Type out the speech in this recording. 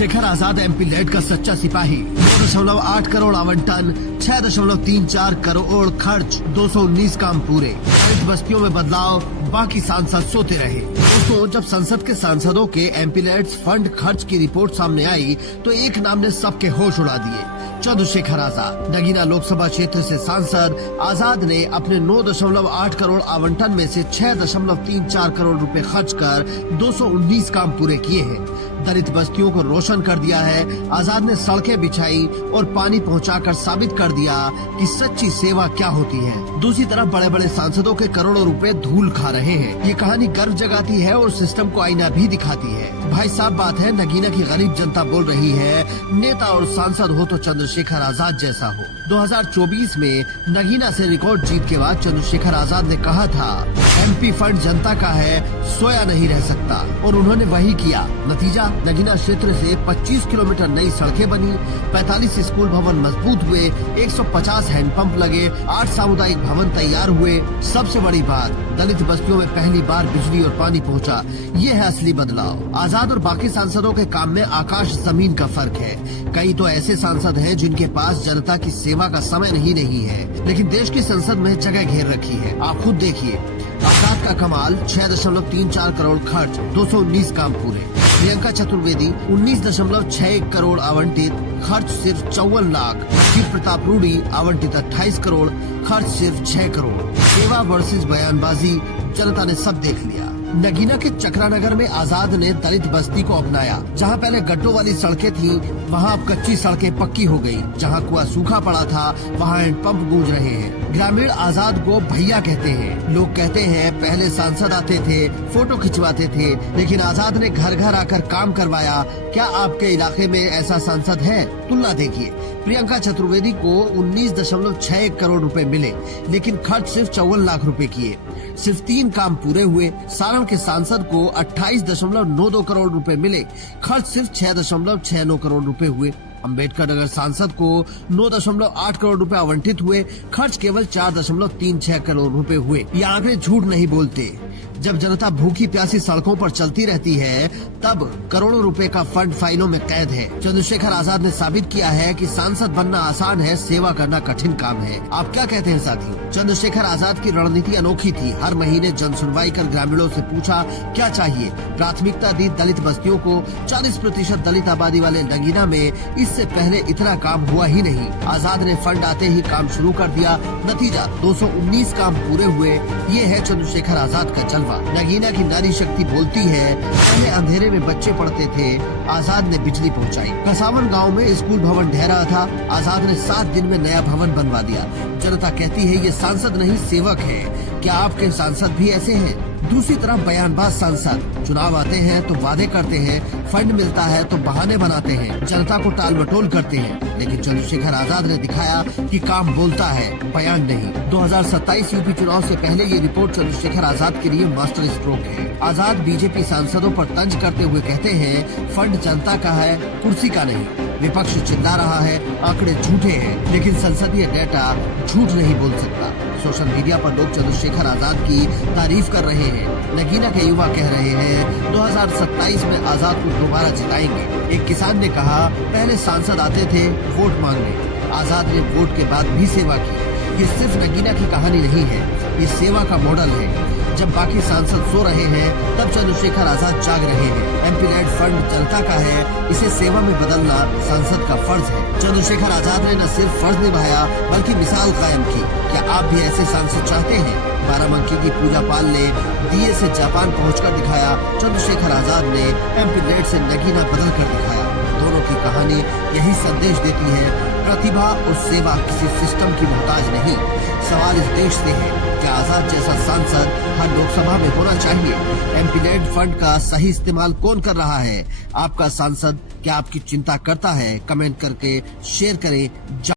Chandrashekhar Azad MP lead का सच्चा सिपाही। 2.8 करोड़ आवंटन, 6.34 करोड़ खर्च, 219 काम पूरे। दलित बस्तियों में बदलाव, बाकी सांसद सोते रहे। दोस्तों, जब संसद के सांसदों के एमपी लेड फंड खर्च की रिपोर्ट सामने आई तो एक नाम ने सबके होश उड़ा दिए, चंद्रशेखर आजाद। नगीना लोकसभा क्षेत्र से सांसद आजाद ने अपने 9.8 करोड़ आवंटन में से 6.34 करोड़ रुपए खर्च कर 219 काम पूरे किए हैं। दलित बस्तियों को रोशन कर दिया है। आजाद ने सड़कें बिछाई और पानी पहुंचाकर साबित कर दिया कि सच्ची सेवा क्या होती है। दूसरी तरफ बड़े बड़े सांसदों के करोड़ों रुपए धूल खा रहे हैं। ये कहानी गर्व जगाती है और सिस्टम को आईना भी दिखाती है। भाई साहब, बात है नगीना की गरीब जनता बोल रही है, नेता और सांसद हो तो चंद्रशेखर आजाद जैसा हो। 2024 में नगीना से रिकॉर्ड जीत के बाद चंद्रशेखर आजाद ने कहा था, एमपी फंड जनता का है, सोया नहीं रह सकता, और उन्होंने वही किया। नतीजा, नगीना क्षेत्र से 25 किलोमीटर नई सड़कें बनी, 45 स्कूल भवन मजबूत हुए, 150 हैंडपंप लगे, 8 सामुदायिक भवन तैयार हुए। सबसे बड़ी बात, दलित बस्तियों में पहली बार बिजली और पानी पहुंचा। ये है असली बदलाव। आजाद और बाकी सांसदों के काम में आकाश जमीन का फर्क है। कई तो ऐसे सांसद हैं जिनके पास जनता की सेवा का समय नहीं है, लेकिन देश की संसद में जगह घेर रखी है। आप खुद देखिए, आजाद का कमाल, 6.34 करोड़ खर्च, 219 काम पूरे। प्रियंका चतुर्वेदी 19.61 करोड़ आवंटित, खर्च सिर्फ 54 लाख। शिव प्रताप रूडी आवंटित 28 करोड़, खर्च सिर्फ 6 करोड़। सेवा वर्सेस बयानबाजी, जनता ने सब देख लिया। नगीना के चक्रानगर में आजाद ने दलित बस्ती को अपनाया। जहां पहले गड्ढों वाली सड़कें थी, वहां अब कच्ची सड़कें पक्की हो गई। जहां कुआं सूखा पड़ा था, वहां हैंडपंप गूंज रहे हैं। ग्रामीण आजाद को भैया कहते हैं। लोग कहते हैं पहले सांसद आते थे, फोटो खिंचवाते थे, लेकिन आजाद ने घर घर आकर काम करवाया। क्या आपके इलाके में ऐसा सांसद है? तुलना देखिए, प्रियंका चतुर्वेदी को 19.61 करोड़ रुपए मिले, लेकिन खर्च सिर्फ 54 लाख रुपए किए। सिर्फ 3 काम पूरे हुए। सारण के सांसद को 28.92 करोड़ रुपए मिले, खर्च सिर्फ 6.69 करोड़ रुपए हुए। अम्बेडकर नगर सांसद को 9.8 करोड़ रुपए आवंटित हुए, खर्च केवल 4.36 करोड़ रुपए हुए। ये आंकड़े झूठ नहीं बोलते। जब जनता भूखी प्यासी सड़कों पर चलती रहती है, तब करोड़ों रुपए का फंड फाइलों में कैद है। चंद्रशेखर आजाद ने साबित किया है कि सांसद बनना आसान है, सेवा करना कठिन काम है। आप क्या कहते हैं साथियों? चंद्रशेखर आजाद की रणनीति अनोखी थी। हर महीने जन सुनवाई कर ग्रामीणों से पूछा क्या चाहिए, प्राथमिकता दी दलित बस्तियों को। 40% दलित आबादी वाले नगीना में इससे पहले इतना काम हुआ ही नहीं। आजाद ने फंड आते ही काम शुरू कर दिया। नतीजा, 219 काम पूरे हुए। ये है चंद्रशेखर आजाद का जलवा। नगीना की नारी शक्ति बोलती है, पहले अंधेरे में बच्चे पढ़ते थे, आजाद ने बिजली पहुंचाई। कसावन गांव में स्कूल भवन ढह रहा था, आजाद ने 7 दिन में नया भवन बनवा दिया। जनता कहती है ये सांसद नहीं सेवक है। क्या आपके सांसद भी ऐसे हैं? दूसरी तरफ बयानबाज सांसद, चुनाव आते हैं तो वादे करते हैं, फंड मिलता है तो बहाने बनाते हैं, जनता को टाल मटोल करते हैं। लेकिन चंद्रशेखर आजाद ने दिखाया कि काम बोलता है, बयान नहीं। 2027 यूपी चुनाव से पहले ये रिपोर्ट चंद्रशेखर आजाद के लिए मास्टर स्ट्रोक है। आजाद बीजेपी सांसदों पर तंज करते हुए कहते हैं, फंड जनता का है, कुर्सी का नहीं। विपक्ष चिल्ला रहा है, आंकड़े झूठे हैं, लेकिन संसदीय डेटा झूठ नहीं बोल सकता। सोशल मीडिया पर लोग चंद्रशेखर आजाद की तारीफ कर रहे हैं। नगीना के युवा कह रहे हैं 2027 में आजाद को दोबारा जिताएंगे। एक किसान ने कहा, पहले सांसद आते थे वोट मांगने, आजाद ने वोट के बाद भी सेवा की। ये सिर्फ नगीना की कहानी नहीं है, ये सेवा का मॉडल है। जब बाकी सांसद सो रहे हैं, तब चंद्रशेखर आजाद जाग रहे हैं। एमपी लेड फंड जनता का है, इसे सेवा में बदलना सांसद का फर्ज है। चंद्रशेखर आजाद ने न सिर्फ फर्ज निभाया, बल्कि मिसाल कायम की। क्या आप भी ऐसे सांसद चाहते हैं? बाराबंकी की पूजा पाल ने दिए से जापान पहुंचकर दिखाया, चंद्रशेखर आजाद ने एमपी लेड से नगीना बदल कर दिखाया। दोनों की कहानी यही संदेश देती है, प्रतिभा और सेवा किसी सिस्टम की मोहताज नहीं। सवाल इस देश से है, क्या आजाद जैसा सांसद हर लोकसभा में होना चाहिए? एमपी लेड फंड का सही इस्तेमाल कौन कर रहा है? आपका सांसद क्या आपकी चिंता करता है? कमेंट करके शेयर करें।